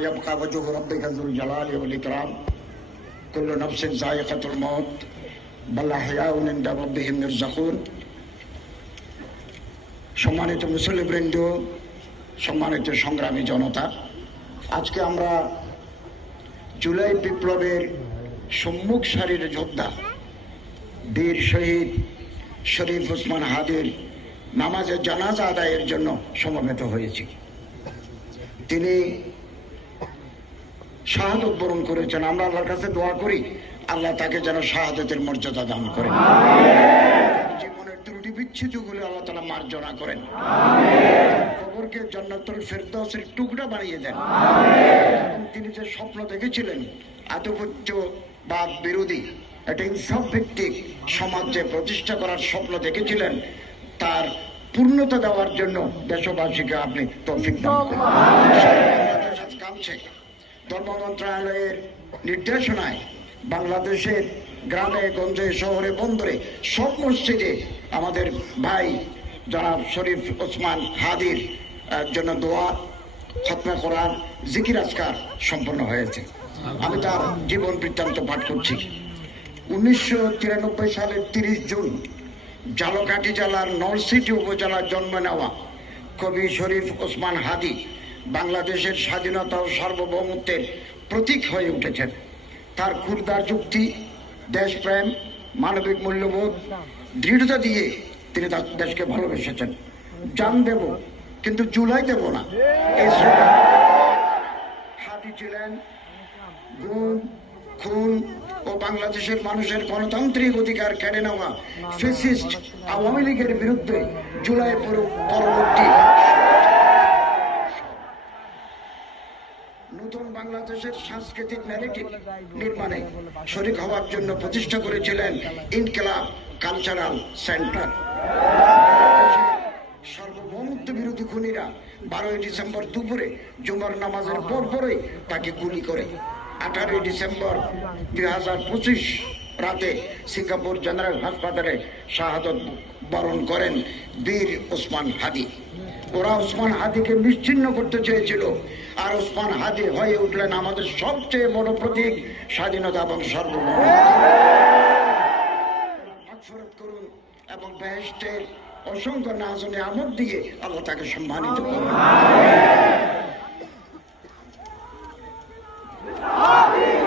ويبقى وجه ربك ذو الجلال والإكرام كل نفس ذائقة الموت بل أحياء عند ربهم يرزقون। সম্মানিত মুসল্লিবৃন্দ, সম্মানিত সংগ্রামী জনতা, আজকে আমরা জুলাই বিপ্লবের সম্মুখ সারির যোদ্ধা বীর শহীদ শরীফ ওসমান হাদির নামাজে জানাজা আদায়ের জন্য সমবেত হয়েছি। তিনি শাহাদত বরণ করেছেন। আমরা আল্লাহর কাছে দোয়া করি আল্লাহ তাকে যেন শাহাদতের মর্যাদা দান করেন, জীবনের ত্রুটি বিচ্ছুতিগুলো আল্লাহ তাআলা মার্জনা করেন, কবরকে জান্নাতুল ফেরদাউসের টুকরা বানিয়ে দেন। এবং তিনি যে স্বপ্ন দেখেছিলেন আধিপত্যবাদ বিরোধী একটা ইনসাফ ভিত্তিক সমাজ যে প্রতিষ্ঠা করার স্বপ্ন দেখেছিলেন, তার পূর্ণতা দেওয়ার জন্য দেশবাসীকে আপনি তৌফিক দান করুন। ধর্ম মন্ত্রণালয়ের নির্দেশনায় বাংলাদেশের গ্রামে গঞ্জে শহরে বন্দরে সব মসজিদে আমাদের ভাই জনাব শরীফ ওসমান হাদির জন্য দোয়া, খতমে কোরআন, জিকির আজকার সম্পন্ন হয়েছে। আমি তার জীবন বৃত্তান্ত পাঠ করছি। 1993 সালের 30 জুন ঝালকাঠি জেলার নলছিটি উপজেলার জন্ম নেওয়া কবি শরীফ ওসমান হাদি বাংলাদেশের স্বাধীনতা ও সার্বভৌমত্বের প্রতীক হয়ে উঠেছেন। তার ক্ষুরদার যুক্তি, দেশপ্রেম, মানবিক মূল্যবোধ, দৃঢ়তা দিয়ে তিনি তার দেশকে ভালোবেসেছেন। জান দেব কিন্তু জুলাই দেব না, এই স্লোগান। হাদি ছিলেন গুম, খুন ও বাংলাদেশের মানুষের গণতান্ত্রিক অধিকার কেড়ে নেওয়া ফ্যাসিস্ট আওয়ামী লীগের বিরুদ্ধে জুলাই পরবর্তী নতুন বাংলাদেশের সাংস্কৃতিক ন্যারেটিভ নির্মাণে শরীক হওয়ার জন্য প্রতিষ্ঠা করেছিলেন ইনকিলাব কালচারাল সেন্টার। সার্বভৌমত্ব বিরোধী খুনিরা 12 ডিসেম্বর দুপুরে জুমার নামাজের পরপরই তাকে গুলি করে 18 ডিসেম্বর 2025 রাতে সিঙ্গাপুর জেনারেল হাসপাতালে শাহাদত বরণ করেন বীর ওসমান হাদি। ওরা ওসমান হাদিকে নিশ্চিহ্ন করতে চেয়েছিল, আর ওসমান হাদি হয়ে উঠলেন আমাদের সবচেয়ে বড় প্রতীক, স্বাধীনতা এবং সার্বভৌমত্ব করুন এবং বেহেশতের অসংখ্য নাজ ও নিয়ামত দিয়ে আল্লাহ তাকে সম্মানিত করুন।